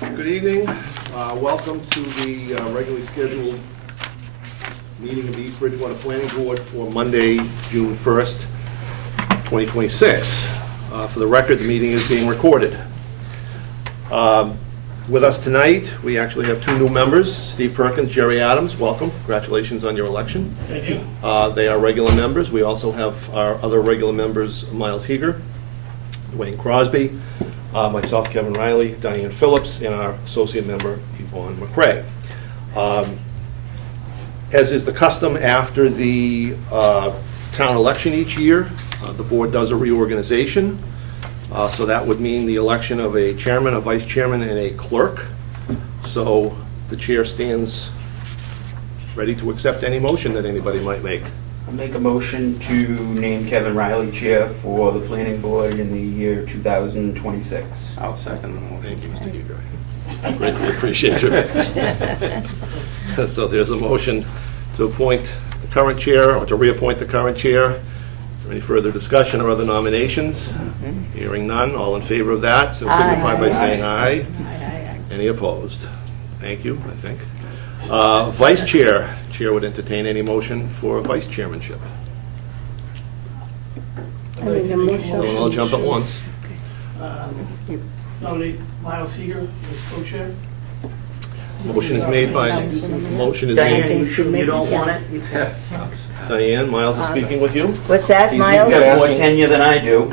Good evening. Welcome to the regularly scheduled meeting of the East Bridgewater Planning Board for Monday, June 1st, 2026. For the record, the meeting is being recorded. With us tonight, we actually have two new members, Steve Perkins, Jerry Adams. Welcome. Congratulations on your election. Thank you. They are regular members. We also have our other regular members, Miles Heeger, Dwayne Crosby, myself, Kevin Riley, Diane Phillips, and our associate member, Yvonne McCrae. As is the custom after the town election each year, the board does a reorganization. So that would mean the election of a chairman, a vice chairman, and a clerk. So the chair stands ready to accept any motion that anybody might make. I make a motion to name Kevin Riley chair for the planning board in the year 2026. I'll second the motion. Thank you, Mr. Huger. I greatly appreciate you. So there's a motion to appoint the current chair or to reappoint the current chair. Is there any further discussion or other nominations? Hearing none, all in favor of that, so signify by saying aye. Any opposed? Thank you, I think. Vice chair. Chair would entertain any motion for vice chairmanship. Don't all jump at once. Nominate Miles Heeger as co-chair. Motion is made by, Diane, you don't want it? Diane. Miles is speaking with you. What's that, He's Miles? You've got more asking- tenure than I do.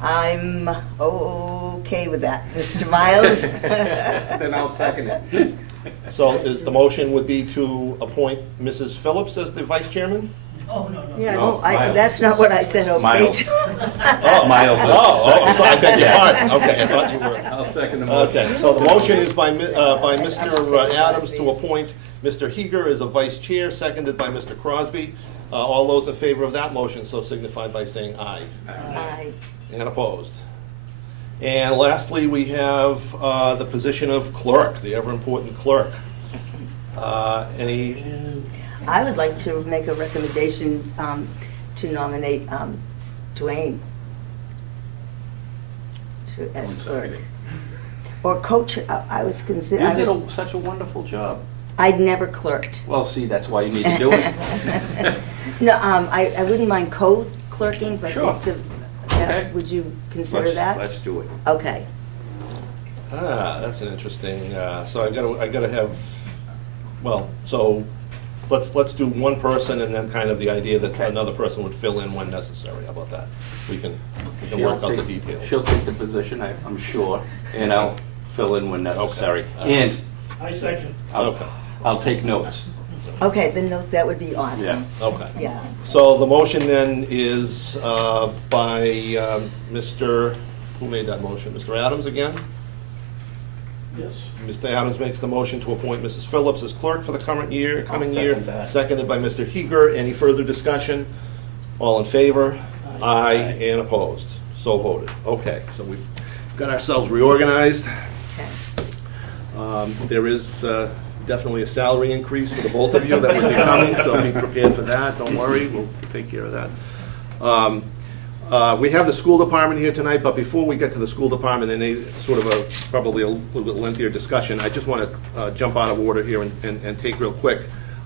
I'm okay with that, Mr. Miles. Then I'll second it. So the motion would be to appoint Mrs. Phillips as the vice chairman? Yeah, No, Miles. that's not what I said, okay. Miles. Oh, Miles. so I beg your pardon. Okay, I thought you were. I'll second the motion. Okay, so the motion is by Mr. Adams to appoint Mr. Heeger as a vice chair, seconded by Mr. Crosby. All those in favor of that motion, so signify by saying aye. Aye. And opposed. And lastly, we have the position of clerk, the ever-important clerk. Any, And I would like to make a recommendation to nominate Dwayne as clerk. Or coach, I was You considered, did such a wonderful job. I'd never clerked. Well, see, that's why you need to do it. No, I wouldn't mind co-clerking, but Sure. it's a, Okay. would you consider that? Let's do it. Okay. that's an interesting, so I gotta have, well, so let's do one person and then kind of the idea that Okay. another person would fill in when necessary. How about that? We can work out the details. She'll take the position, I'm sure, and I'll fill in when necessary. Okay. And I second. Okay. I'll take notes. Okay, then that would be awesome. Yeah. Okay. Yeah. So the motion then is by Mr., who made that motion? Mr. Adams again? Yes. Mr. Adams makes the motion to appoint Mrs. Phillips as clerk for the coming year. second that. Seconded by Mr. Heeger. Any further discussion? All in favor? Aye. And opposed? So voted. Okay, so we've got ourselves reorganized. Okay. There is definitely a salary increase for the both of you that would be coming, so be prepared for that. Don't worry, we'll take care of that. We have the school department here tonight, but before we get to the school department and a sort of probably a little bit lengthier discussion, I just want to jump out of order here and take real quick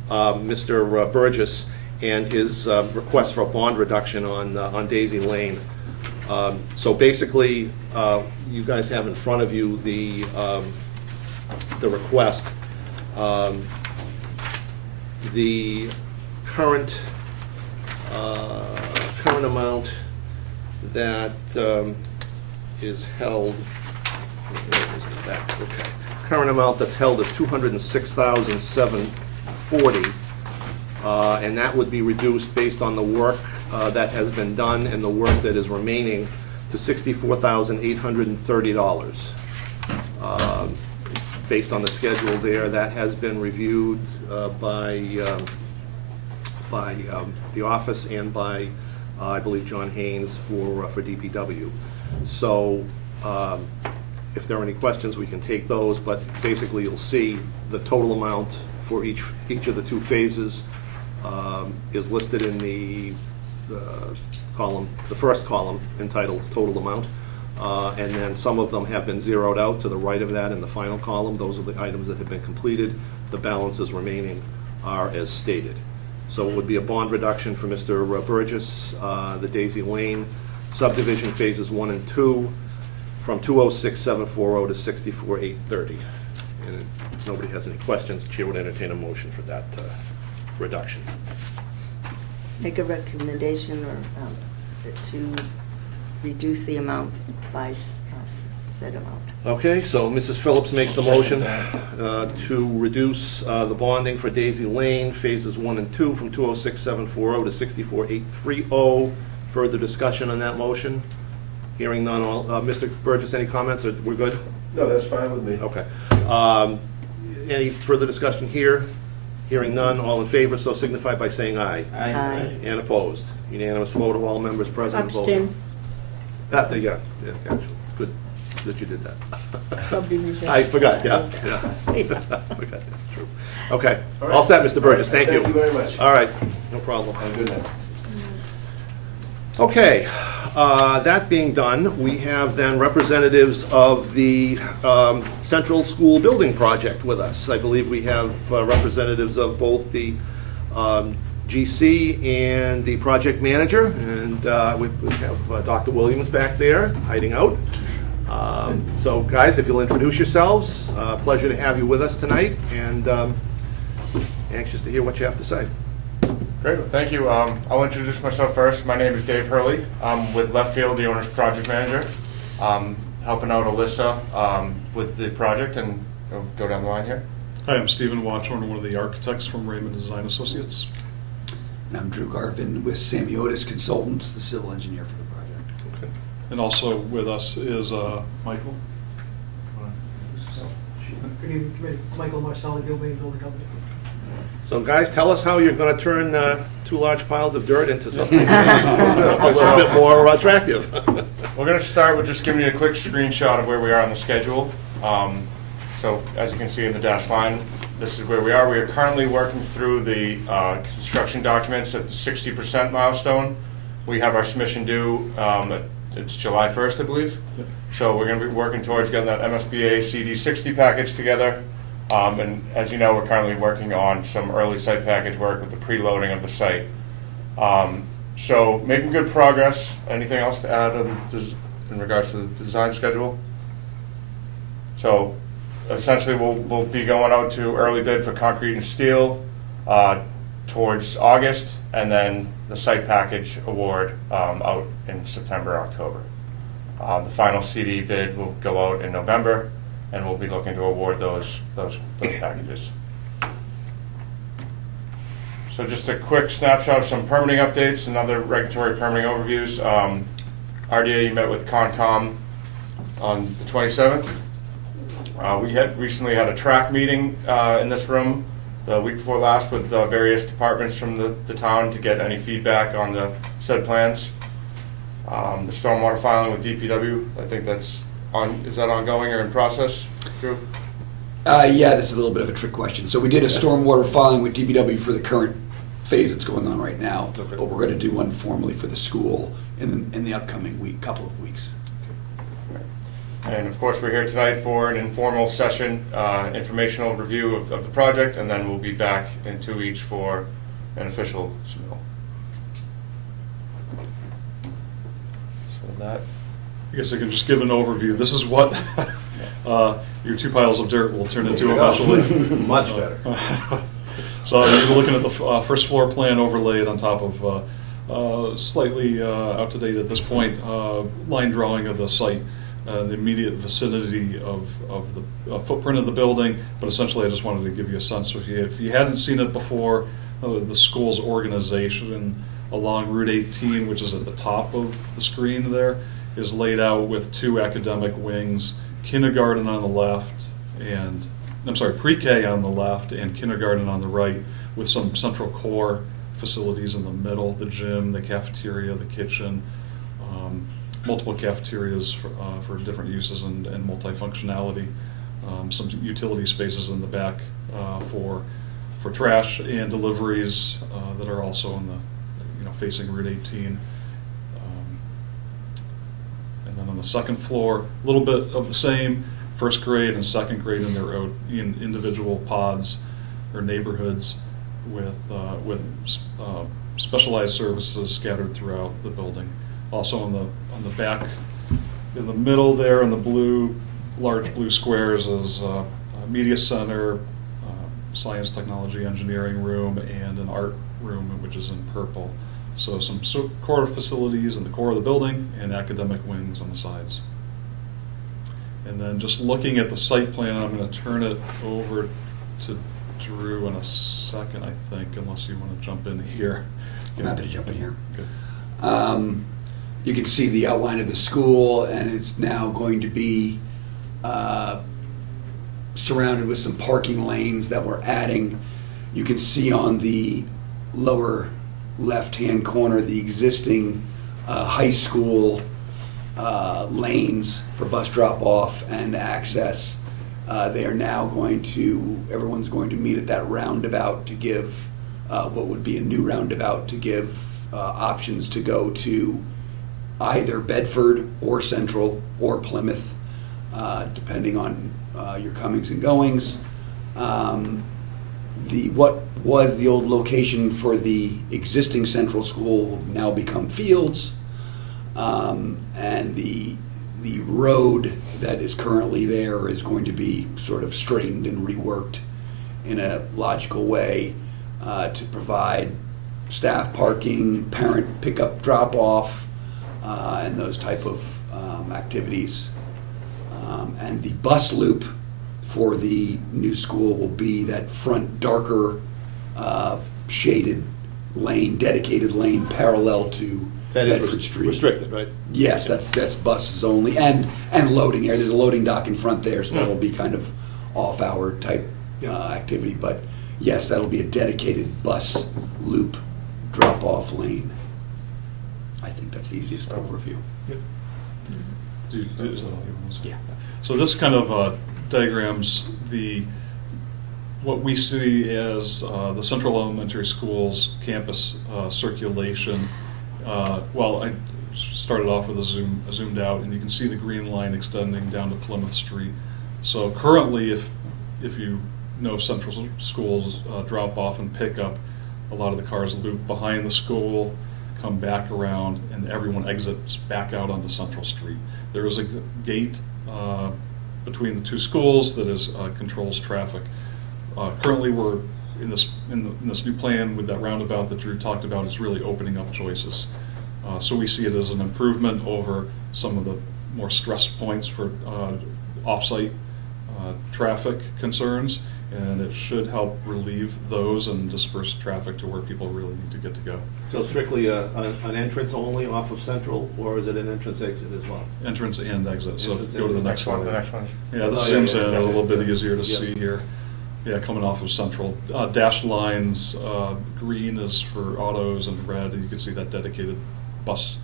Mr. Burgess and his request for a bond reduction on Daisy Lane. So basically, you guys have in front of you the request. The current amount that is held, okay. Current amount that's held is $206,740, and that would be reduced based on the work that has been done and the work that is remaining to $64,830. Based on the schedule there, that has been reviewed by the office and by, I believe, John Haynes for DPW. So if there are any questions, we can take those, but basically you'll see the total amount for each of the two phases is listed in the column, the first column entitled total amount. And then some of them have been zeroed out to the right of that in the final column. Those are the items that have been completed. The balances remaining are as stated. So it would be a bond reduction for Mr. Burgess, the Daisy Lane subdivision phases 1 and 2, from 206,740 to 64,830. And if nobody has any questions, the chair would entertain a motion for that reduction. Make a recommendation or to reduce the amount by said amount. Okay, so Mrs. Phillips makes the motion to reduce the bonding for Daisy Lane, phases 1 and 2, from 206,740 to 64,830. Further discussion on that motion? Hearing none. All, Mr. Burgess, any comments? We're good? No, that's fine with me. Okay. Any further discussion here? Hearing none. All in favor, so signify by saying aye. Aye. And opposed? Unanimous vote of all members present. Abstain. Yeah, actually, good that you did that. Subdivision. I forgot, yeah. I forgot, that's true. Okay, all set, Mr. Burgess, thank you. Thank you very much. All right, no problem. Have a good night. Okay, that being done, we have then representatives of the Central School Building Project with us. I believe we have representatives of both the GC and the project manager, and we have Dr. Williams back there hiding out. So guys, if you'll introduce yourselves, pleasure to have you with us tonight, and anxious to hear what you have to say. Great, well, thank you. I'll introduce myself first. My name is Dave Hurley. I'm with Left Field, the owner's project manager. Helping out Alyssa with the project, and I'll go down the line here. Hi, I'm Stephen Watchorn, one of the architects from Raymond Design Associates. And I'm Drew Garvin with Samiotis Consultants, the civil engineer for the project. Okay. And also with us is Michael. Good evening, Committee. Michael Marcelli, Gilbane Building Company. So guys, tell us how you're going to turn 2 large piles of dirt into something a little bit more attractive. We're going to start with just giving you a quick screenshot of where we are on the schedule. So as you can see in the dashed line, this is where we are. We are currently working through the construction documents at the 60% milestone. We have our submission due, it's July 1st, I believe. Yep. So we're going to be working towards getting that MSBA CD60 package together. And as you know, we're currently working on some early site package work with the preloading of the site. So making good progress. Anything else to add in regards to the design schedule? So essentially we'll be going out to early bid for concrete and steel towards August, and then the site package award out in September, October. The final CD bid will go out in November, and we'll be looking to award those packages. So just a quick snapshot of some permitting updates and other regulatory permitting overviews. RDA met with Concom on the 27th. We had recently had a track meeting in this room the week before last with various departments from the town to get any feedback on the said plans. The stormwater filing with DPW, I think that's is that ongoing or in process, Drew? Yeah, this is a little bit of a trick question. So we did a stormwater filing with DPW for the current phase that's going on right now, Okay. but we're going to do one formally for the school in the upcoming couple of weeks. And of course, we're here tonight for an informal session, informational review of the project, and then we'll be back in 2 weeks for an official submittal. So that. I guess I can just give an overview. This is what your 2 piles of dirt will turn into There you go. eventually. Much better. So you're looking at the first floor plan overlaid on top of slightly out to date at this point line drawing of the site, the immediate vicinity of the footprint of the building. But essentially, I just wanted to give you a sense. If you hadn't seen it before, the school's organization along Route 18, which is at the top of the screen there, is laid out with 2 academic wings, kindergarten on the left, and pre-K on the left and kindergarten on the right, with some central core facilities in the middle, the gym, the cafeteria, the kitchen, multiple cafeterias for different uses and multifunctionality, some utility spaces in the back for trash and deliveries that are also in the, facing Route 18. And then on the second floor. A little bit of the same, first grade and second grade in their own individual pods or neighborhoods with specialized services scattered throughout the building. Also on the back, in the middle there, in the large blue squares is a media center, science, technology, engineering room, and an art room, which is in purple. So some core facilities in the core of the building and academic wings on the sides. And then just looking at the site plan, I'm going to turn it over to Drew in a second, I think, unless you want to jump in here. I'm happy to jump in here. Good. You can see the outline of the school, and it's now going to be surrounded with some parking lanes that we're adding. You can see on the lower left-hand corner the existing high school lanes for bus drop-off and access. They are now everyone's going to meet at that roundabout to give what would be a new roundabout to give options to go to either Bedford or Central or Plymouth, depending on your comings and goings. What was the old location for the existing Central School will now become Fields, and the road that is currently there is going to be sort of straightened and reworked in a logical way to provide staff parking, parent pickup, drop-off, and those type of activities. And the bus loop for the new school will be that front darker shaded lane, dedicated lane parallel to That Bedford is Street. restricted, right? Yes, that's buses only, and loading area. There's a loading dock in front there, so that'll be kind of off-hour type activity. But yes, that'll be a dedicated bus loop drop-off lane. I think that's the easiest overview. Is that all you want to say? Yeah. So this kind of diagrams what we see as the Central Elementary School's campus circulation. Well, I started off with a zoomed out, and you can see the green line extending down to Plymouth Street. So currently, if you know Central School's drop off and pick up, a lot of the cars loop behind the school, come back around, and everyone exits back out onto Central Street. There is a gate between the two schools that controls traffic. Currently, we're in this new plan with that roundabout that Drew talked about is really opening up choices. So we see it as an improvement over some of the more stress points for off-site traffic concerns, and it should help relieve those and disperse traffic to where people really need to get to go. So strictly an entrance only off of Central, or is it an entrance exit as well? Entrance and exit. So Entrance, go to the exit. next slide. The next one. Yeah, this Oh, yeah, zooms yeah, in yeah. a little bit easier to Yeah. see here. Yeah, coming off of Central. Dashed lines, green is for autos and red, and you can see that dedicated bus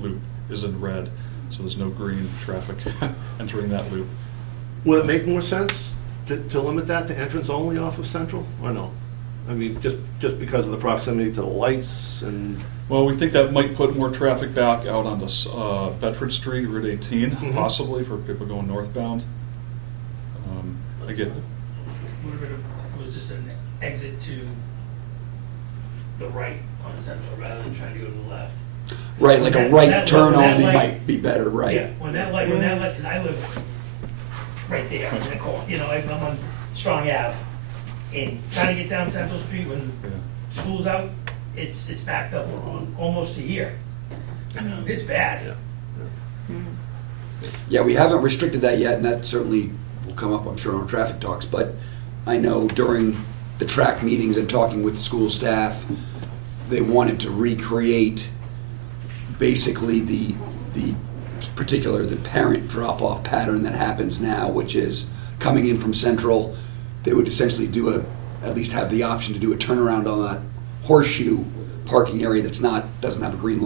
loop is in red, so there's no green traffic entering that loop. Would it make more sense to limit that to entrance only off of Central, or no? I mean, just because of the proximity to the lights and... Well, we think that might put more traffic back out onto Bedford Street, Route 18, Mhm. possibly for people going northbound. Again, Was this an exit to the right on Central rather than trying to go to the left? Right, like a When right that turn light- only might be better, right? Yeah, when that light, because I live right there in the corner, I'm on Strong Ave. And trying to get down Central Street when yeah. school's out, it's backed up almost to here. It's bad. Yeah, we haven't restricted that yet, and that certainly will come up, I'm sure, in our traffic talks. But I know during the track meetings and talking with school staff, they wanted to recreate basically the parent drop-off pattern that happens now, which is coming in from Central. They would essentially at least have the option to do a turnaround on that horseshoe parking area doesn't have a green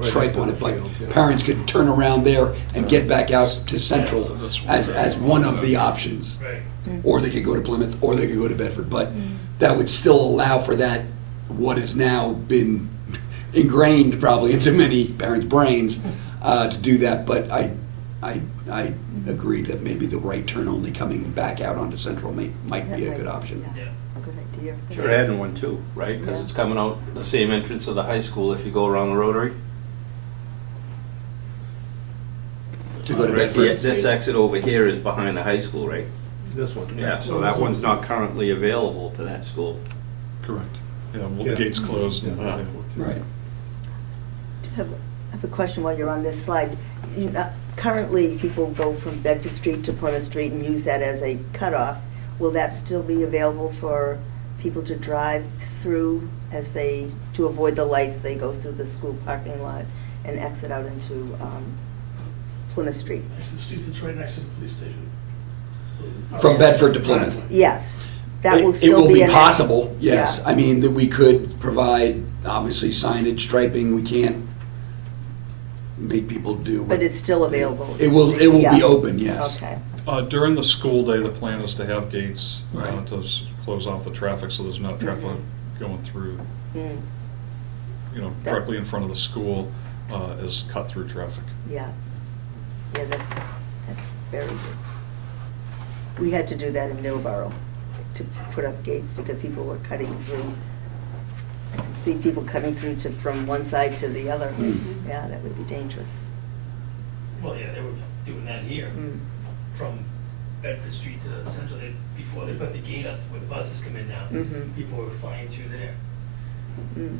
stripe on it, but parents could turn around there and get back out to Central as one of the options. Right. Or they could go to Plymouth, or they could go to Bedford, but that would still allow for that, what has now been ingrained probably into many parents' brains, to do that, but I agree that maybe the right turn only coming back out onto Central might be a good option. Yeah. Good idea. You're adding one too, right? Because it's coming out the same entrance of the high school if you go around the rotary. To go to Right, Bedford. this exit over here is behind the high school, right? This one. Yeah, so that one's not currently available to that school. Correct. Yeah, well, Yeah. the gate's closed. and- Yeah. Right. I have a question while you're on this slide. Currently, people go from Bedford Street to Plymouth Street and use that as a cutoff. Will that still be available for people to drive through to avoid the lights, they go through the school parking lot and exit out into Plymouth Street? Next to the street that's right next to the police station. From Bedford to Plymouth. Yes, that will It still will be be an. possible, yes. Yeah. I mean, that we could provide, obviously, signage, striping, we can't make people do. But it's still available. It will Yeah. be open, yes. Okay. During the school day, the plan is to have gates Right. to close off the traffic, so there's not traffic going through, Mm, That- directly in front of the school as cut-through traffic. Yeah. Yeah, that's very good. We had to do that in Middleborough, to put up gates because people were cutting through. I could see people cutting through from one side to the other. Yeah, that would be dangerous. Well, yeah, they were doing that here, Mm. from Bedford Street to Central, before they put the gate up where the buses come in now. Mhm. People were flying through there. Mm.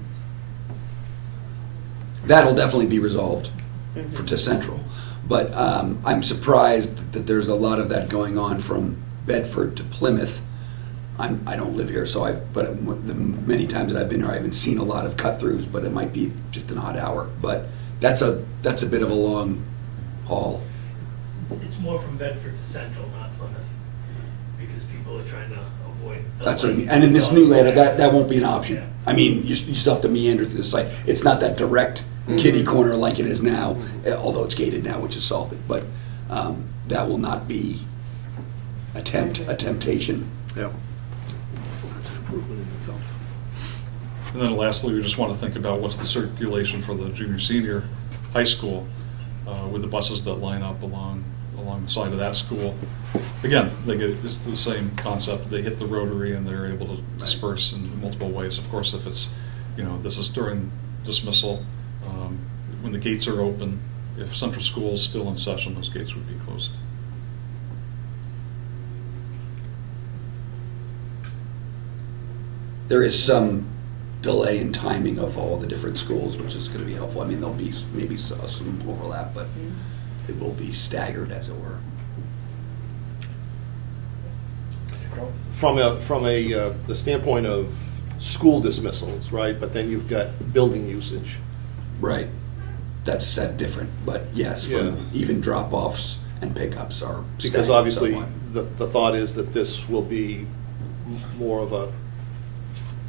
That'll definitely be resolved Mhm. to Central. But I'm surprised that there's a lot of that going on from Bedford to Plymouth. I don't live here, but the many times that I've been here, I haven't seen a lot of cut-throughs, but it might be just an odd hour. But that's a bit of a long haul. It's more from Bedford to Central, not Plymouth, because people are trying to avoid. the That's what I light. mean. And in this new layout, that won't be an option. Yeah. I mean, you still have to meander through the site. It's not that direct kitty corner like it is now, although it's gated now, which is solved. But that will not be a temptation. Yeah. That's an improvement in itself. And then lastly, we just want to think about what's the circulation for the junior, senior high school with the buses that line up along the side of that school. Again, it's the same concept. They hit the rotary and they're able to disperse in multiple ways. Of course, if it's, this is during dismissal, when the gates are open, if central school is still in session, those gates would be closed. There is some delay in timing of all the different schools, which is going to be helpful. I mean, there'll be maybe some overlap, but it will be staggered, as it were. From the standpoint of school dismissals, right, but then you've got building usage. Right. That's set different, but yes, Yeah. even drop-offs and pickups are Because staggered obviously, somewhat. the thought is that this will be more of a,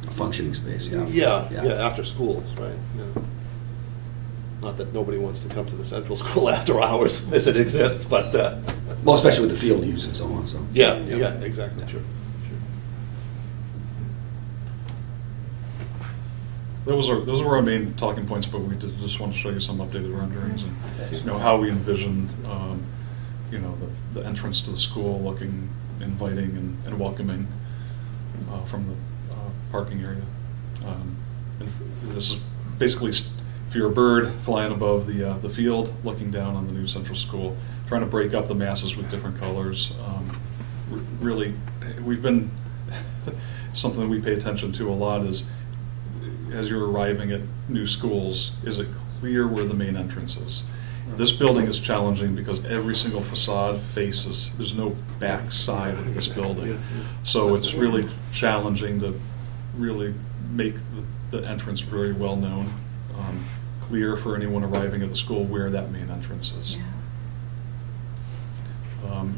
A functioning space, yeah. yeah, after schools, right? Yeah. Not that nobody wants to come to the central school after hours, as it exists, but, Well, especially with the field use and so on, so. yeah, exactly, sure. Those were our main talking points, but we just want to show you some updated renderings and, how we envision, the entrance to the school looking inviting and welcoming from the parking area. And this is basically, if you're a bird flying above the field, looking down on the new central school, trying to break up the masses with different colors. Really, we've been, something that we pay attention to a lot is, as you're arriving at new schools, is it clear where the main entrance is? This building is challenging because every single facade faces, there's no back side of this building. So it's really challenging to really make the entrance very well known, clear for anyone arriving at the school where that main entrance is.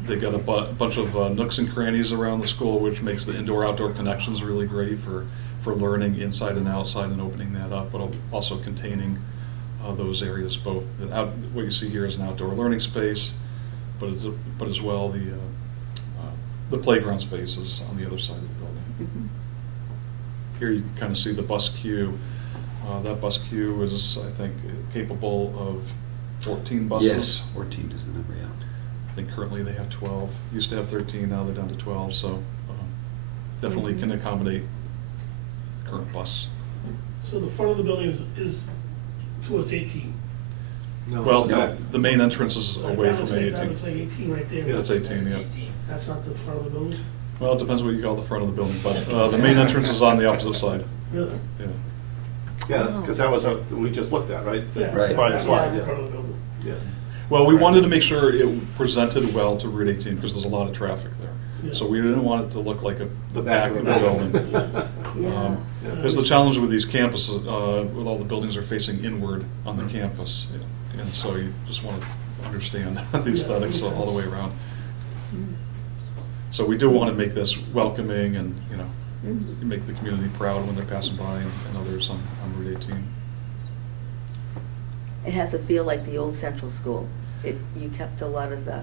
They got a bunch of nooks and crannies around the school, which makes the indoor-outdoor connections really great for learning inside and outside and opening that up, but also containing those areas, both. What you see here is an outdoor learning space, but as well the playground spaces on the other side of the building. Mhm. Here you can kind of see the bus queue. That bus queue is, I think, capable of 14 buses. Yes, 14 is the number, yeah. I think currently they have 12. Used to have 13, now they're down to 12, so definitely can accommodate the current bus. So the front of the building is towards 18. No, Well, it's not. the main entrance is away from That 18. looks like 18 right there. Yeah, that's 18, yeah. That's not the front of the building? Well, it depends what you call the front of the building, but the main entrance is on the opposite side. Really? Yeah. Yeah, because that was what we just looked at, right? The Yeah. Right. prior That's slide, not the yeah. front of the building. Yeah. Well, we wanted to make sure it presented well to Route 18 because there's a lot of traffic there. Yeah. So we didn't want it to look like The back of the building. Yeah. There's the challenge with these campuses, with all the buildings are facing inward on the campus. And so you just want to understand the aesthetics all the way around. So we do want to make this welcoming and, make the community proud when they're passing by and others on Route 18. It has a feel like the old central school. You kept a lot of the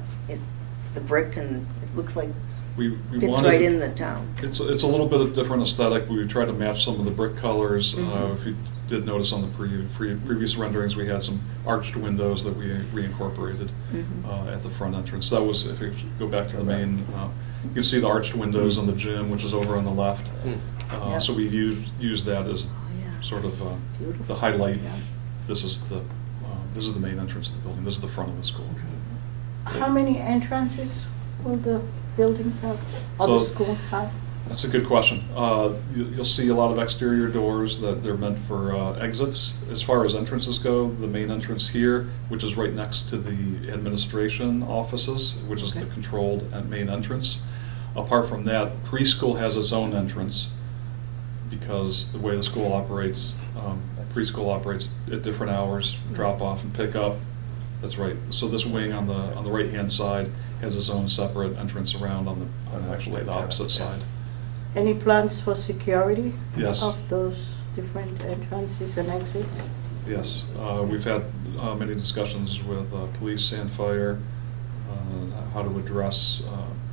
brick, and it looks like We fits wanted- right in the town. It's a little bit of different aesthetic. We tried to match some of the brick colors. Mhm. If you did notice on the previous renderings, we had some arched windows that we reincorporated Mhm. at the front entrance. That was, if you go back to the main, you can see the arched windows on the gym, which is over on the left. Yeah. So we used that as Oh, yeah. sort of Beautiful. the highlight. Yeah. This is the main entrance of the building. This is the front of the school. How many entrances will the buildings have, or the So- school have? That's a good question. You'll see a lot of exterior doors that they're meant for exits. As far as entrances go, the main entrance here, which is right next to the administration offices, which is the Okay. controlled and main entrance. Apart from that, preschool has its own entrance because the way the school operates, preschool operates at different hours, drop off and pick up. That's right. So this wing on the right-hand side has its own separate entrance around on actually the opposite side. Any plans for security? Yes. Of those different entrances and exits? Yes, we've had many discussions with police and fire, how to address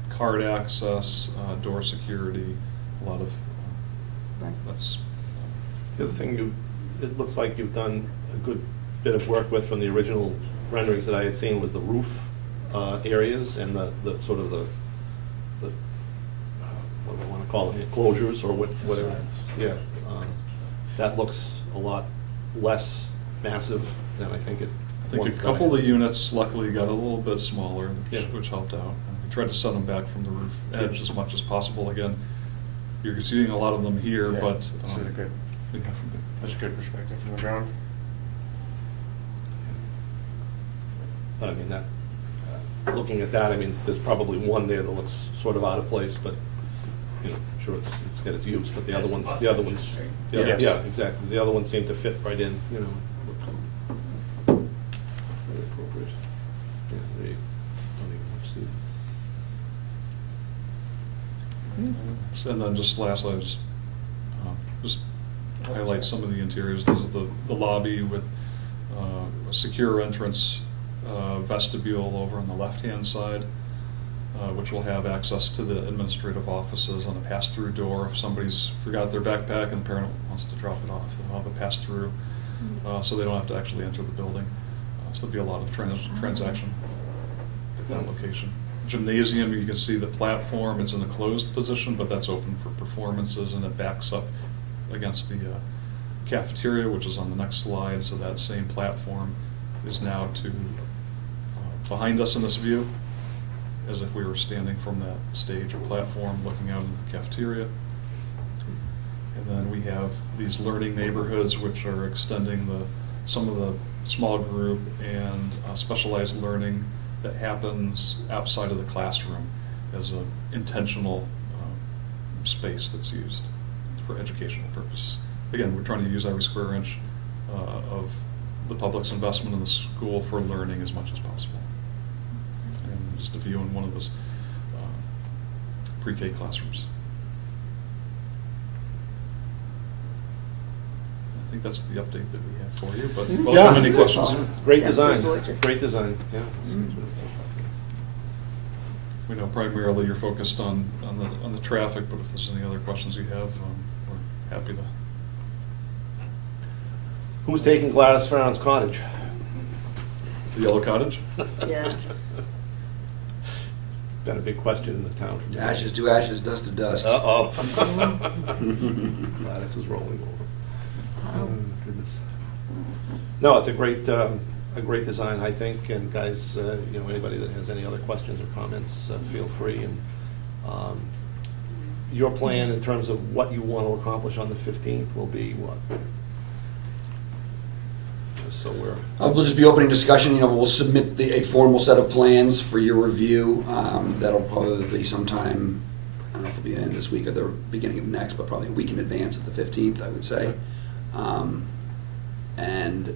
card access, door security, a lot of, Right. that's, The other thing it looks like you've done a good bit of work with from the original renderings that I had seen was the roof areas and the sort of the what do I want to call it, enclosures or whatever. Yeah, that looks a lot less massive than I think it. I think a once that I couple of had the seen. units luckily got a little bit smaller, Yeah. which helped out. We tried to set them back from the roof edge as much as possible. Again, you're seeing a lot of them here, Yeah, but. that's a good- yeah, That's a good perspective from the ground. But I mean, that, looking at that, I mean, there's probably one there that looks sort of out of place, but, I'm sure it's got its use, but the other That's ones, bus the other entrance, ones. right? Yeah, Yes. yeah, exactly. The other ones seem to fit right in, Very appropriate. Yeah, there you don't even have to see it. And then just lastly, I just highlight some of the interiors. This is the lobby with a secure entrance vestibule over on the left-hand side, which will have access to the administrative offices on a pass-through door. If somebody's forgot their backpack and the parent wants to drop it off, they'll have a pass-through, so they don't have to actually enter the building. So there'll be a lot of transaction at that location. Gymnasium, you can see the platform, it's in a closed position, but that's open for performances, and it backs up against the cafeteria, which is on the next slide, so that same platform is now to behind us in this view, as if we were standing from that stage or platform looking out into the cafeteria. And then we have these learning neighborhoods, which are extending some of the small group and specialized learning that happens outside of the classroom as an intentional space that's used for educational purposes. Again, we're trying to use every square inch of the public's investment in the school for learning as much as possible. And just a view in one of those pre-K classrooms. I think that's the update that we have for you, but Mhm. welcome any questions. Great Absolutely design, gorgeous. great design, yeah. We know primarily you're focused on the traffic, but if there's any other questions you have, we're happy to. Who's taking Gladys Farron's cottage? The Yellow Cottage? Yeah. Been a big question in the town. from Ashes to ashes, dust to dust. Uh-oh. Gladys is rolling over. Oh, goodness. No, it's a great design, I think, and guys, anybody that has any other questions or comments, feel free. And your plan in terms of what you want to accomplish on the 15th will be what? Just so we're... We'll just be opening discussion, we'll submit a formal set of plans for your review. That'll probably be sometime, I don't know if it'll be the end of this week or the beginning of next, but probably a week in advance of the 15th, I would say. And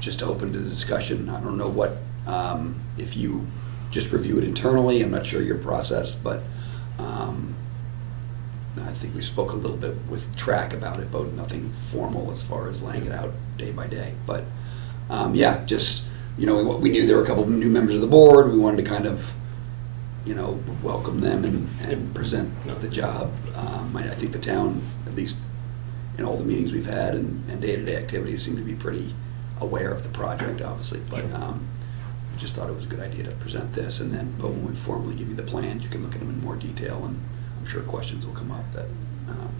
just open to the discussion. I don't know what, if you just review it internally, I'm not sure your process, but I think we spoke a little bit with Track about it, but nothing formal as far as laying it out day by day. But yeah, just, we knew there were a couple of new members of the board. We wanted to kind of, welcome them and present the job. I think the town, at least in all the meetings we've had and day-to-day activities, seem to be pretty aware of the project, obviously. But we just thought it was a good idea to present this, and then, but when we formally give you the plans, you can look at them in more detail, and I'm sure questions will come up that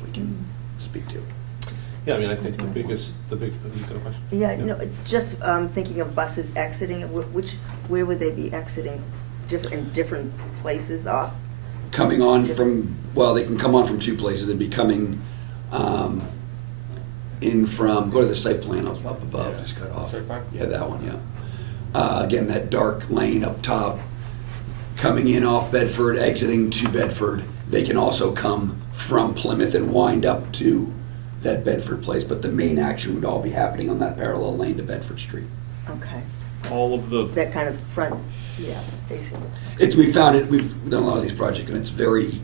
we can speak to. Yeah, I mean, I think you got a question? Yeah, just thinking of buses exiting, where would they be exiting? In different places off? Coming on from, they can come on from two places. They'd be coming in from, go to the site plan up above, just cut off. Site plan? Yeah, that one, yeah. Again, that dark lane up top, coming in off Bedford, exiting to Bedford. They can also come from Plymouth and wind up to that Bedford place, but the main action would all be happening on that parallel lane to Bedford Street. Okay. All of the, That kind of front, yeah, basically. We found it, we've done a lot of these projects, and it's very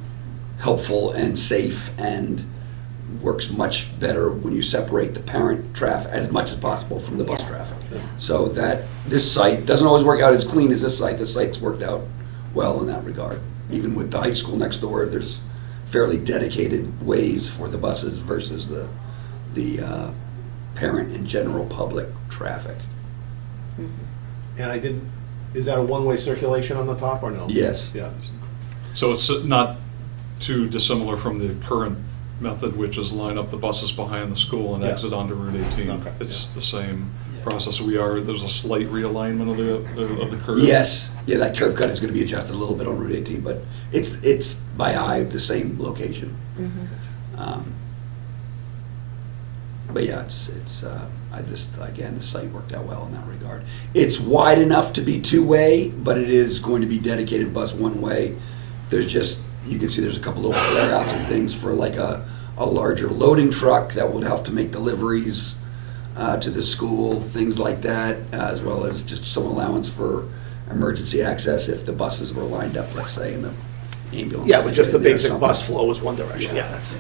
helpful and safe and works much better when you separate the parent traffic as much as possible from the bus traffic. So that this site doesn't always work out as clean as this site. This site's worked out well in that regard. Even with the high school next door, there's fairly dedicated ways for the buses versus the parent and general public traffic. And is that a one-way circulation on the top or no? Yes. Yeah. so it's not too dissimilar from the current method, which is line up the buses behind the school and Yeah. exit onto Route 18. Okay. It's the same process. There's a slight realignment of the curve. Yes. Yeah, that curb cut is going to be adjusted a little bit on Route 18, but it's by eye the same location. But yeah, again, the site worked out well in that regard. It's wide enough to be two-way, but it is going to be dedicated bus one-way. There's just, you can see there's a couple little flare-outs and things for like a larger loading truck that would have to make deliveries to the school, things like that, as well as just some allowance for emergency access if the buses were lined up, let's say, in the ambulance. Yeah, but just the in there or basic something. bus flow is one direction. Yeah, that's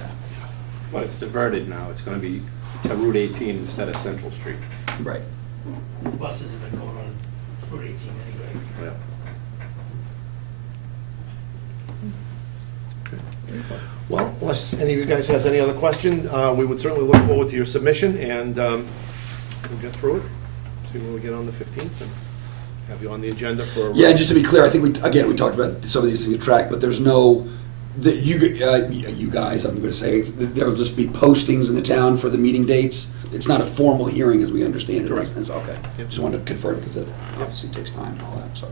Well, it's diverted now. It's going to be to Route 18 instead of Central Street. Right. Buses have been going on Route 18 anyway. Yeah. Well, unless any of you guys has any other question, we would certainly look forward to your submission, and we'll get through it, see where we get on the 15th, and have you on the agenda for... Yeah, just to be clear, I think we talked about some of these things to track, but there's no, you guys, I'm going to say, there'll just be postings in the town for the meeting dates. It's not a formal hearing as we understand it. Correct. Okay. Yep. Just wanted to confirm because it obviously takes time and all that, so.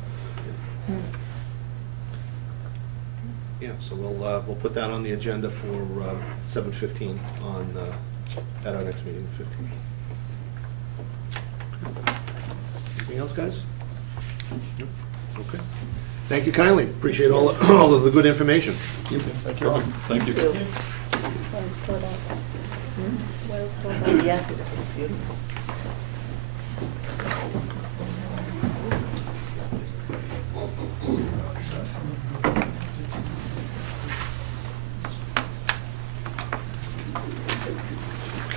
Yeah, so we'll put that on the agenda for 7:15 at our next meeting, the 15th. Anything else, guys? No? Okay. Thank you kindly. Appreciate all of the good information. Thank you. Thank you. Well thought out. Well thought out. Yes, it's beautiful.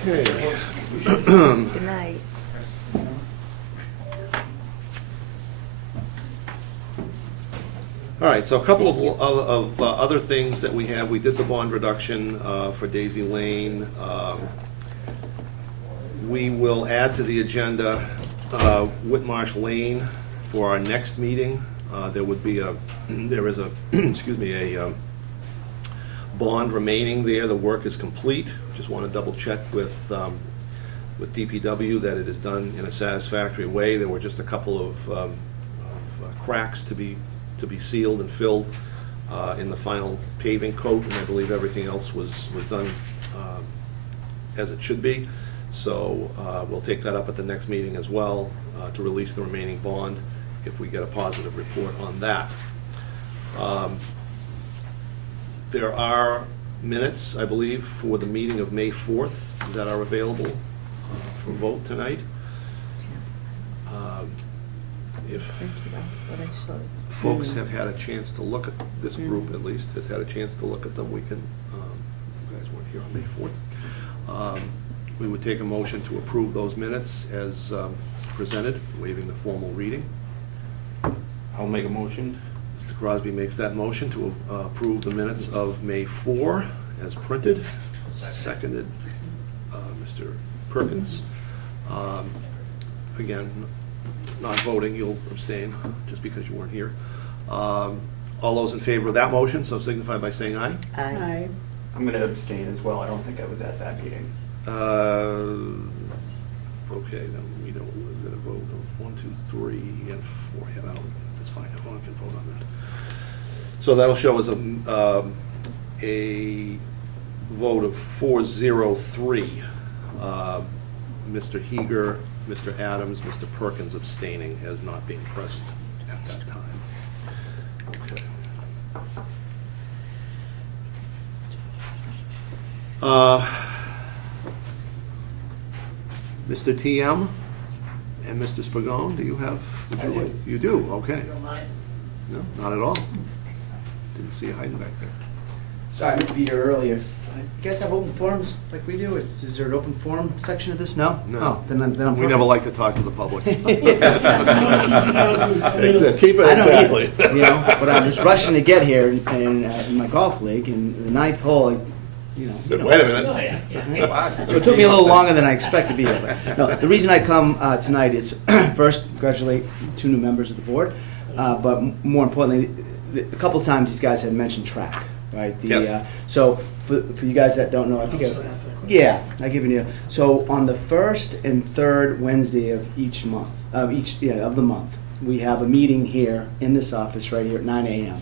Okay. Good night. All right, so a couple of other things that we have. We did the bond reduction for Daisy Lane. We will add to the agenda Whitmarsh Lane for our next meeting. There is a, excuse me, a bond remaining there. The work is complete. Just want to double check with DPW that it is done in a satisfactory way. There were just a couple of cracks to be sealed and filled in the final paving coat, and I believe everything else was done as it should be. So we'll take that up at the next meeting as well to release the remaining bond if we get a positive report on that. There are minutes, I believe, for the meeting of May 4th that are available for vote tonight. If What I saw. folks have had a chance to look at, this group at least, has had a chance to look at them, we can, you guys weren't here on May 4th. We would take a motion to approve those minutes as presented, waiving the formal reading. I'll make a motion. Mr. Crosby makes that motion to approve the minutes of May 4 as printed. Seconded, Mr. Perkins. Again, not voting, you'll abstain, just because you weren't here. All those in favor of that motion, so signify by saying aye. Aye. I'm going to abstain as well. I don't think I was at that meeting. Okay, then we don't, we're gonna vote of 1, 2, 3, and 4. Yeah, that's fine, everyone can vote on that. So that'll show as a vote of 403. Mr. Heeger, Mr. Adams, Mr. Perkins abstaining as not being present at that time. Okay. Mr. TM and Mr. Spagone, do you have? You do, okay. No, not at all. Didn't see you hiding back there. Sorry, I meant to be here earlier. You guys have open forums like we do? Is there an open forum section of this? No? No. Oh, then I'm We never perfect. like to talk to the public. Keep it I don't exactly. either, you know, but I was rushing to get here in my golf league, and the ninth hole, you know. Said, wait a Oh, minute. yeah. So it took me a little longer than I expected to be here. But no, the reason I come tonight is, first, congratulate 2 new members of the board, but more importantly, a couple of times these guys have mentioned track, right? Yes. So for you guys that don't know, I think, I give you. So on the first and third Wednesday of each month, of the month, we have a meeting here in this office right here at 9 a.m.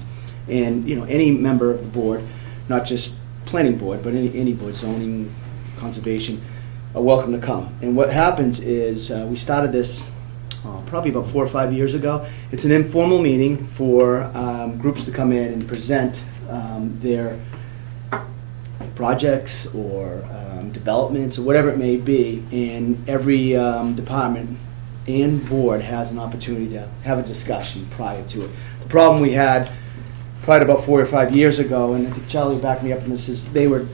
And you know, any member of the board, not just planning board, but any board, zoning, conservation, are welcome to come. And what happens is we started this probably about 4 or 5 years ago. It's an informal meeting for groups to come in and present their projects or developments or whatever it may be. And every department and board has an opportunity to have a discussion prior to it. The problem we had probably about 4 or 5 years ago, and I think Charlie backed me up on this, is they were,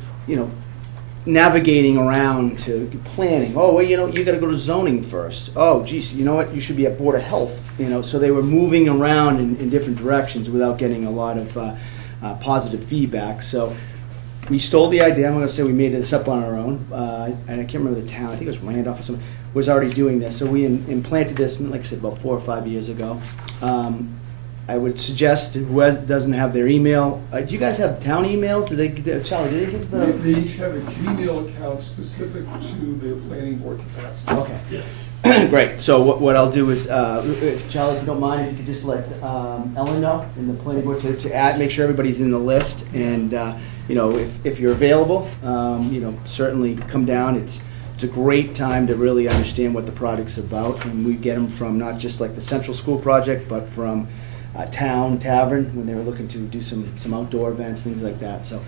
navigating around to planning. Oh, well, you got to go to zoning first. Oh, geez, you know what? You should be at Board of Health. So they were moving around in different directions without getting a lot of positive feedback. So we stole the idea. I'm going to say we made this up on our own, and I can't remember the town. I think it was Randolph or something. Was already doing this. So we implanted this, like I said, about 4 or 5 years ago. I would suggest who doesn't have their email. Do you guys have town emails? Charlie, did they give the? They each have a Gmail account specific to their planning board capacity. Okay. Yes. Great. So what I'll do is, if Charlie, if you don't mind, if you could just let Ellen know in the planning board to add, make sure everybody's in the list, and if you're available, certainly come down. It's a great time to really understand what the project's about, and we get them from not just like the Central School project, but from Town Tavern when they were looking to do some outdoor events, things like that. So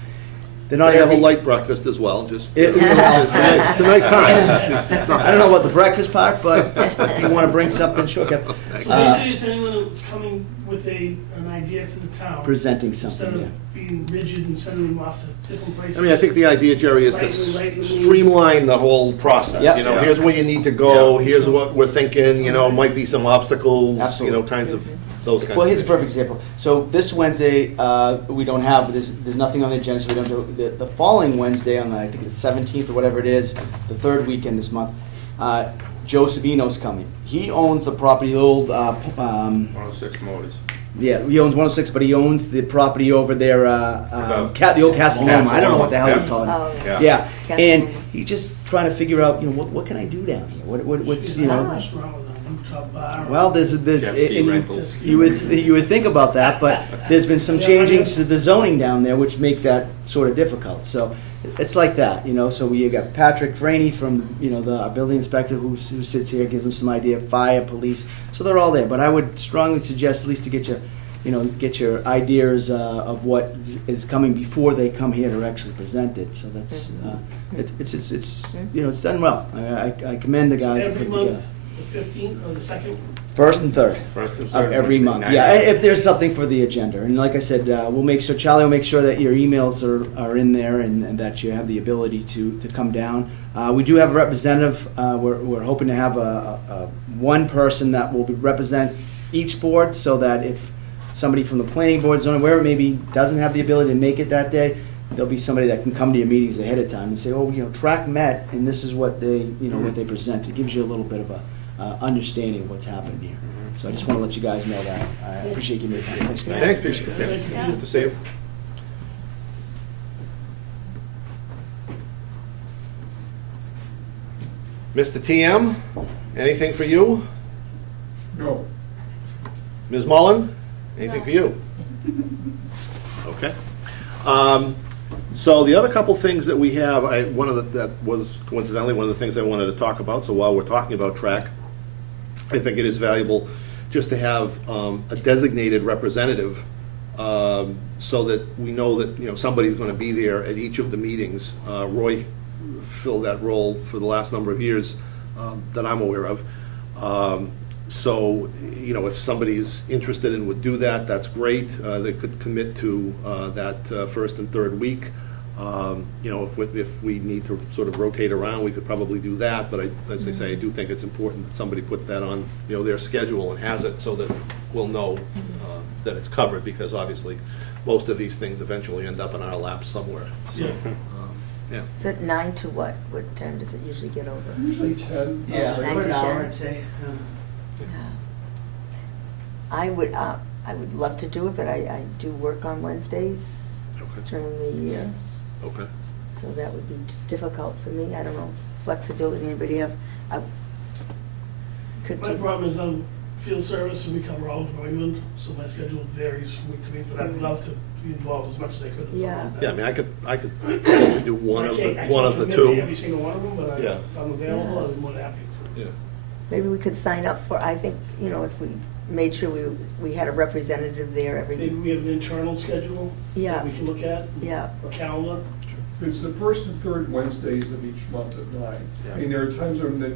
they're not They have a every- light breakfast as well, just, It- it's a nice time. It's not I don't know about the breakfast part, but if you want to bring something, sure. Kev. So basically, it's anyone that's coming with an idea to the town. Presenting Instead something, yeah. of being rigid and sending them off to different places. I mean, I think the idea, Jerry, is to Lightly. streamline the whole process. Yep. Here's where you need to go, Yeah. here's what we're thinking, might be some obstacles, Absolutely. kinds of, those kinds of Well, here's a things. perfect example. So this Wednesday, we don't have, there's nothing on the agenda, so we don't do, the following Wednesday on, I think it's 17th or whatever it is, the third weekend this month, Joe Savino's coming. He owns the property, the old, 106 Motors. yeah, he owns 106, but he owns the property over there, the old Casa Loma. I don't know what the hell you call it. Oh, Yeah. Yeah, Casa and Loma. he's just trying to figure out, what can I do down here? What's, you know? Restaurant with a rooftop bar. Well, there's, Jet ski and rentals. you would think about that, but there's been some changings to the zoning down there which make that sort of difficult. So it's like that, So we got Patrick Franey from, our building inspector who sits here, gives them some idea, fire, police. So they're all there. But I would strongly suggest at least to get your ideas of what is coming before they come here to actually present it. So that's it's done well. I commend the guys that Every put it together. month, the 15th or the 2nd? First and third. First and Of third every Wednesday month, night. yeah, if there's something for the agenda. And like I said, we'll make sure, Charlie will make sure that your emails are in there and that you have the ability to come down. We do have a representative, we're hoping to have one person that will represent each board, so that if somebody from the planning board, zoning, wherever maybe doesn't have the ability to make it that day, there'll be somebody that can come to your meetings ahead of time and say, track met, and this is what they, what they present. It gives you a little bit of a understanding of what's happening here. So I just want to let you guys know that. I appreciate you making time. Thanks, guys. Thanks, Peter. Yeah, good to see you. Mr. TM, anything for you? No. Ms. Mullen, anything for you? Okay. So the other couple things that we have, that was coincidentally one of the things I wanted to talk about. So while we're talking about track, I think it is valuable just to have a designated representative, so that we know that somebody's going to be there at each of the meetings. Roy filled that role for the last number of years that I'm aware of. So if somebody's interested and would do that, that's great. They could commit to that first and third week. If we need to sort of rotate around, we could probably do that. But as I say, I do think it's important that somebody puts that on their schedule and has it, so that we'll know that it's covered, because obviously most of these things eventually end up in our laps somewhere. So, yeah. Is it 9 to what? What time does it usually get over? Usually 10. Yeah, Nine about to an hour, 10. I'd say. I would love to do it, but I do work on Wednesdays Okay. during the year, Okay. so that would be difficult for me. I don't know, flexibility, anybody have, could My do. problem is I'm field service, and we cover all of New England, so my schedule varies week to week, but I'd love to be involved as much as I could. in Yeah. something like Yeah, I that. mean, I could probably do one of I the can't commit to two. every single one of them, but Yeah. if I'm available, Yeah. I'd be more than happy to. Yeah. Maybe we could sign up for, I think, if we made sure we had a representative there Maybe every, we have an internal schedule Yeah. that we can look at, yeah. or calendar. It's the first and third Wednesdays of each month at 9. I mean, there are times when they,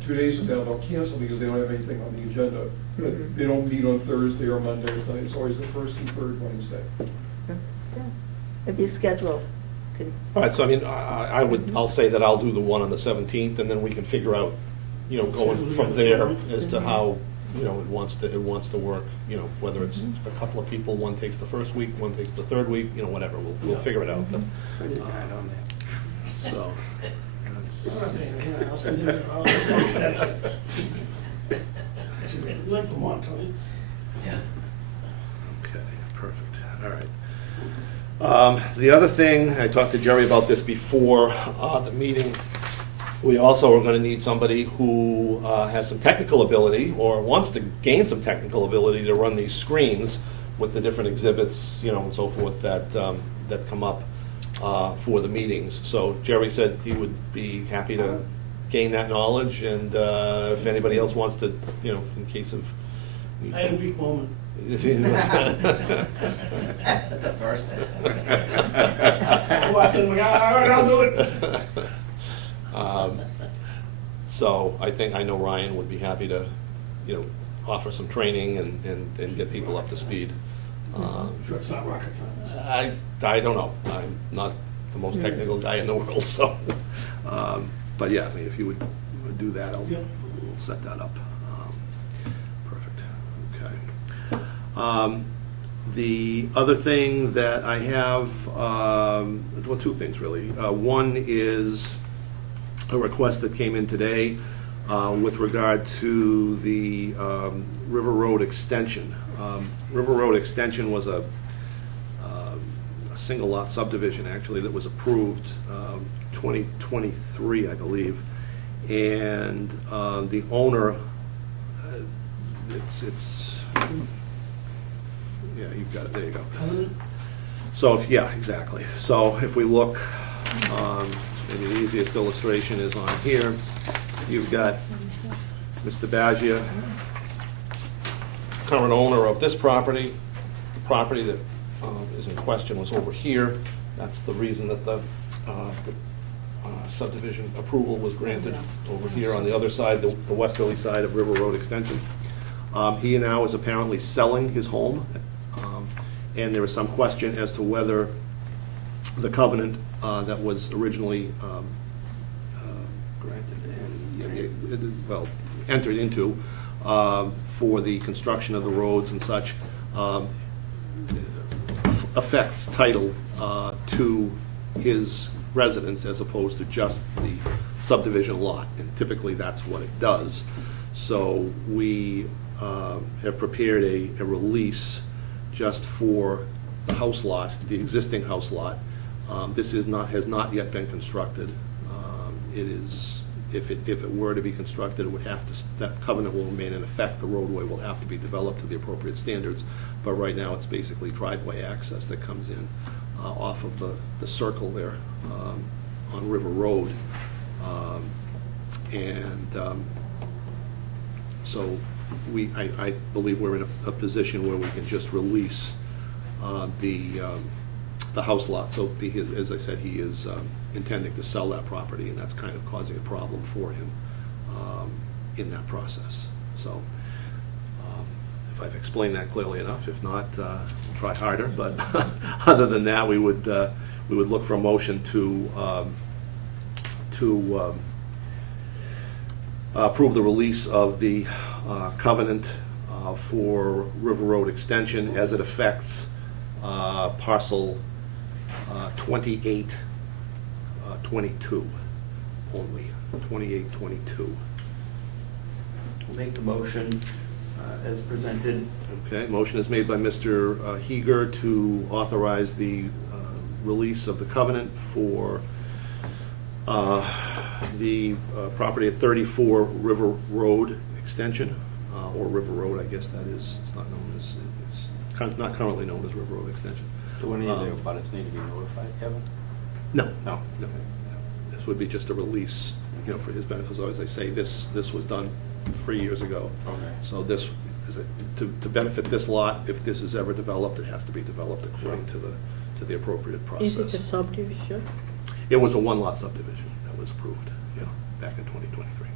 2 days from now, they'll cancel because they don't have anything on the agenda. But they don't meet on Thursday or Monday or Sunday. It's always the first and third Wednesday. Yeah. Maybe a schedule. Could- All right, so I mean, I'll say that I'll do the one on the 17th, and then we can figure out, going from there as to how, it wants to work, whether it's a couple of people, one takes the first week, one takes the third week, whatever, we'll figure it out. But, Send a guide on there. so. I'll send him, I'll actually, learn from Mark, don't you? Yeah. Okay, perfect, all right. The other thing, I talked to Jerry about this before the meeting, we also are going to need somebody who has some technical ability or wants to gain some technical ability to run these screens with the different exhibits, and so forth that come up for the meetings. So Jerry said he would be happy to gain that knowledge, and if anybody else wants to, in case of. I had a weak moment. That's a first. I walked in, like, all right, I'll do it. So I know Ryan would be happy to, offer some training and get people up to speed. I'm sure it's not rocket science. I don't know. I'm not the most technical guy in the world, so. But yeah, I mean, if you would do that, we'll set that up. Perfect. Okay. The other thing that I have, well, two things really. One is a request that came in today with regard to the River Road extension. River Road extension was a single lot subdivision, actually, that was approved 2023, I believe. And the owner, it's, yeah, you've got it, there you go. So, yeah, exactly. So if we look, maybe the easiest illustration is on here. You've got Mr. Baggia, current owner of this property. The property that is in question was over here. That's the reason that the subdivision approval was granted over here on the other side, the westerly side of River Road Extension. He now is apparently selling his home, and there is some question as to whether the covenant that was originally entered into for the construction of the roads and such affects title to his residence as opposed to just the subdivision lot, and typically that's what it does. So we have prepared a release just for the house lot, the existing house lot. This has not yet been constructed. It is, if it were to be constructed, it would have to, that covenant will remain in effect. The roadway will have to be developed to the appropriate standards, but right now it's basically driveway access that comes in off of the circle there on River Road. So I believe we're in a position where we can just release the house lot. So as I said, he is intending to sell that property, and that's kind of causing a problem for him in that process. So if I've explained that clearly enough, if not, we'll try harder. But other than that, we would look for a motion to approve the release of the covenant for River Road Extension as it affects parcel 2822 only, 2822. We'll make the motion as presented. Okay, motion is made by Mr. Heeger to authorize the release of the covenant for the property at 34 River Road Extension, or River Road, I guess that is. It's not known as, it's not currently known as River Road Extension. Do any of the abutters need to be notified, Kevin? No. No. No. This would be just a release, for his benefit. So as I say, this was done 3 years ago. Okay. So this is to benefit this lot. If this is ever developed, it has to be developed according to the appropriate process. Is it a subdivision? It was a one-lot subdivision that was approved, back in 2023.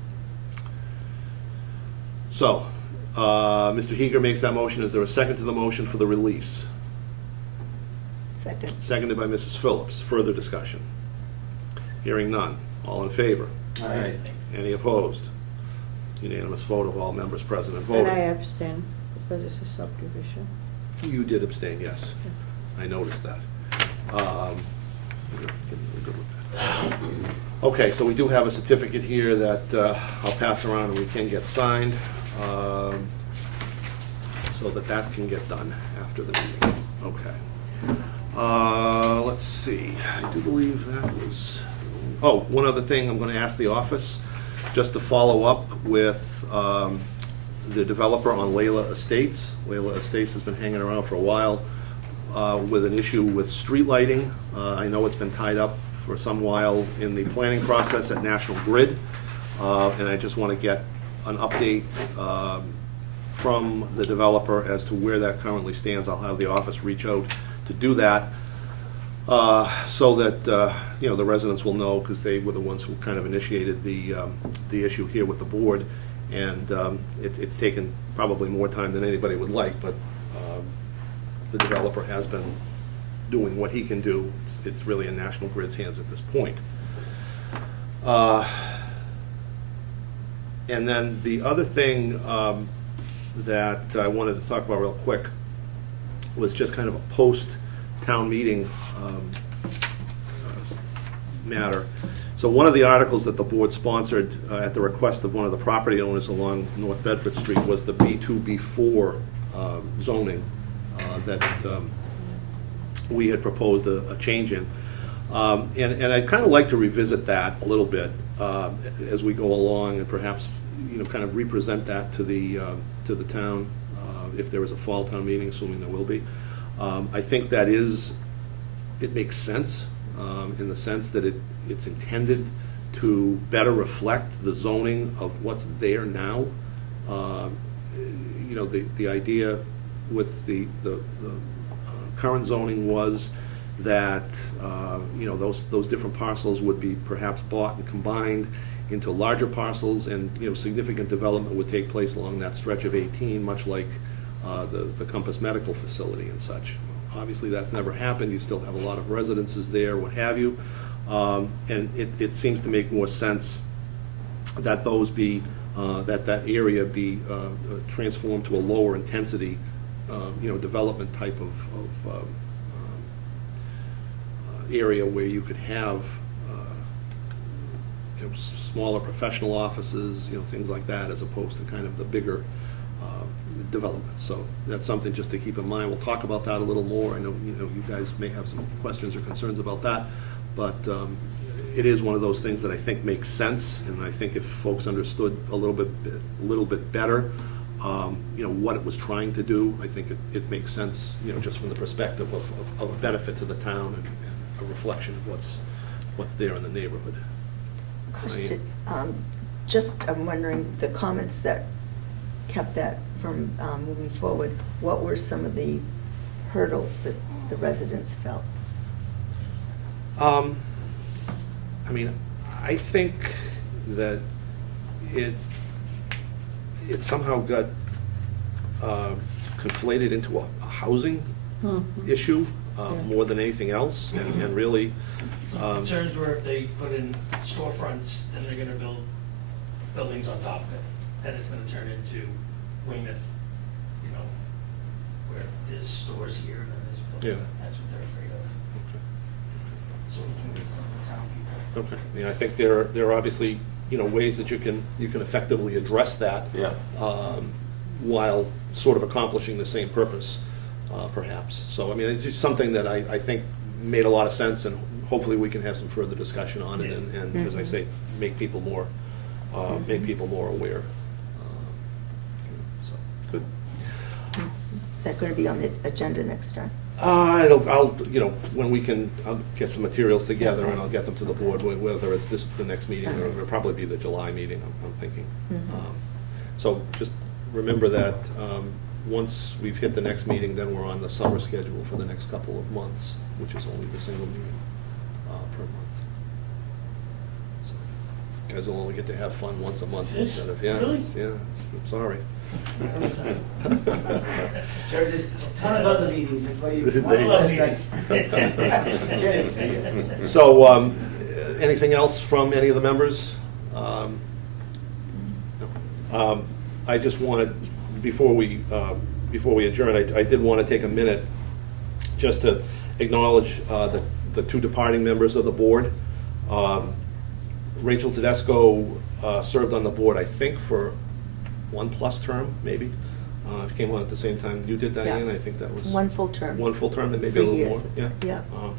So, Mr. Heeger makes that motion. Is there a second to the motion for the release? Second. Seconded by Mrs. Phillips. Further discussion? Hearing none. All in favor? Aye. Any opposed? Unanimous vote of all members present and And voting. I abstain, because it's a subdivision. You did abstain, yes. I noticed that. We're good with that. Okay, so we do have a certificate here that I'll pass around and we can get signed, so that can get done after the meeting. Okay. Let's see. I do believe that was... Oh, one other thing I'm going to ask the office, just to follow up with the developer on Layla Estates. Layla Estates has been hanging around for a while with an issue with street lighting. I know it's been tied up for some while in the planning process at National Grid, and I just want to get an update from the developer as to where that currently stands. I'll have the office reach out to do that, so that the residents will know, because they were the ones who kind of initiated the issue here with the board, and it's taken probably more time than anybody would like, but the developer has been doing what he can do. It's really in National Grid's hands at this point. And then the other thing that I wanted to talk about real quick was just kind of a post-town meeting matter. So one of the articles that the board sponsored at the request of one of the property owners along North Bedford Street was the B2, B4 zoning that we had proposed a change in. And I'd kind of like to revisit that a little bit as we go along, and perhaps, you know, kind of represent that to the town if there is a fall town meeting, assuming there will be. I think that it makes sense in the sense that it's intended to better reflect the zoning of what's there now. You know, the idea with the current zoning was that you know, those different parcels would be perhaps bought and combined into larger parcels, and, you know, significant development would take place along that stretch of 18, much like the Compass Medical Facility and such. Obviously, that's never happened. You still have a lot of residences there, what have you, and it seems to make more sense that those be that area be transformed to a lower intensity, you know, development type of area where you could have you know, smaller professional offices, you know, things like that, as opposed to kind of the bigger development. So that's something just to keep in mind. We'll talk about that a little more. I know, you know, you guys may have some questions or concerns about that, but it is one of those things that I think makes sense, and I think if folks understood a little bit better, you know, what it was trying to do, I think it makes sense, you know, just from the perspective of a benefit to the town and a reflection of what's there in the neighborhood. Question, I'm wondering, the comments that kept that from moving forward, what were some of the hurdles that the residents felt? I mean, I think that it somehow got conflated into a housing issue more than anything else, and really. Some concerns were if they put in storefronts, then they're gonna build buildings on top of it. Then it's gonna turn into Weymouth, you know, where there's stores here and then there's buildings. Yeah. That's what they're afraid of. So we can get some of the town people. Okay. I mean, I think there are obviously, you know, ways that you can effectively address that. Yeah. While sort of accomplishing the same purpose, perhaps. So, I mean, it's just something that I think made a lot of sense, and hopefully we can have some further discussion on it, and as I say, make people more aware. So, good. Is that going to be on the agenda next time? I'll, you know, when we can, I'll get some materials together and I'll get them to the board, whether it's the next meeting, or it'll probably be the July meeting, I'm thinking. So just remember that once we've hit the next meeting, then we're on the summer schedule for the next couple of months, which is only the single meeting per month. So you guys will only get to have fun once a month instead of, Really? I'm sorry. Sure, there's a ton of other meetings, that's why you. There you Get it to you. So, anything else from any of the members? No. I just wanted, before we adjourn, I did want to take a minute just to acknowledge the two departing members of the board. Rachel Tedesco served on the board, I think, for 1+ term, maybe. Came on at the same time you did, Diane. Yeah. I think that was One full term. One full term, and maybe 3 a little years. more. Yeah. Yeah.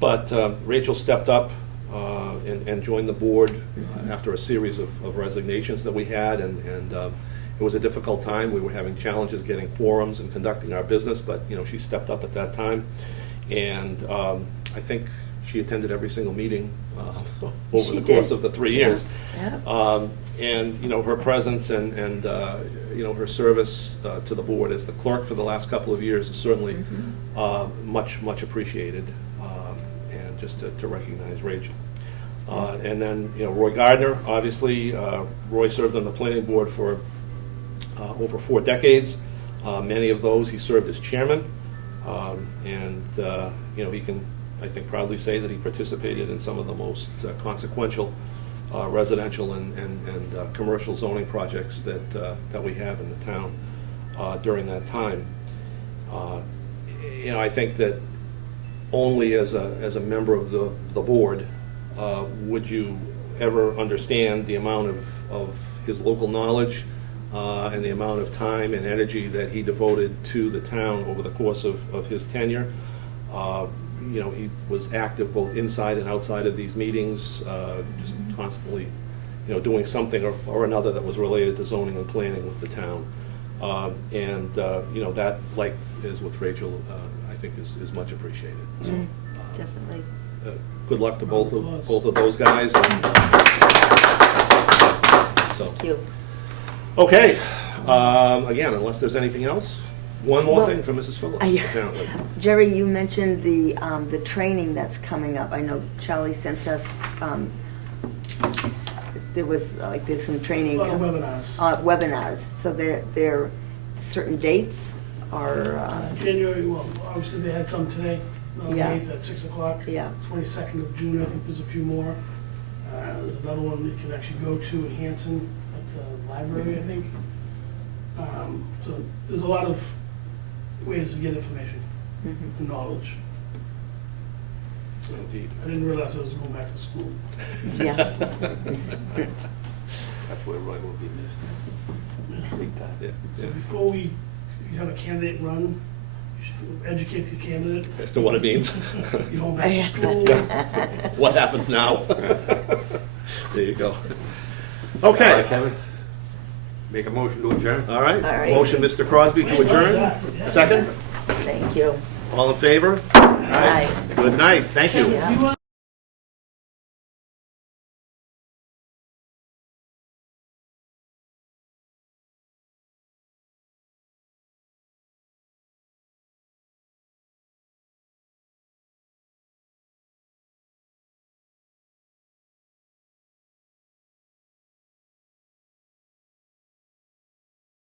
But Rachel stepped up and joined the board after a series of resignations that we had, and it was a difficult time. We were having challenges getting quorums and conducting our business, but you know, she stepped up at that time, and I think she attended every single meeting over the course of the 3 years. Yeah. And you know, her presence and you know, her service to the board as the clerk for the last couple of years is certainly much appreciated, and just to recognize Rachel. And then, you know, Roy Gardner, obviously, Roy served on the planning board for over 4 decades. Many of those he served as chairman, and you know, he can, I think, proudly say that he participated in some of the most consequential residential and commercial zoning projects that we have in the town during that time. You know, I think that only as a member of the board would you ever understand the amount of his local knowledge and the amount of time and energy that he devoted to the town over the course of his tenure. You know, he was active both inside and outside of these meetings, just constantly, you know, doing something or another that was related to zoning and planning with the town. You know, that, like is with Rachel, I think is much appreciated. So, Definitely. good luck to both of those guys. So, Thank you. okay, again, unless there's anything else, one more Well, thing from Mrs. Phillips, I- apparently. Jerry, you mentioned the training that's coming up. I know Charlie sent us, there was, there's some training. Webinars. Webinars, so they're certain dates, or, January, well, obviously they had some today, on the Yeah. 8th at 6 o'clock. Yeah. 22nd of June, I think there's a few more. There's another one that you can actually go to in Hanson at the library, I think. So there's a lot of ways to get information Mhm. and knowledge. Indeed. I didn't realize I was going back to school. yeah. That's where Roy will be missed. Big time. Yeah, So yeah. before you have a candidate run, you should educate the candidate. As to what it means. You're going back to school. What happens now? There you go. All right, Okay, Kevin? Make a motion to adjourn? all right. All right. Motion, Mr. Crosby, to adjourn. Second? Thank you. All in favor? Bye. Good night, thank you. Yeah.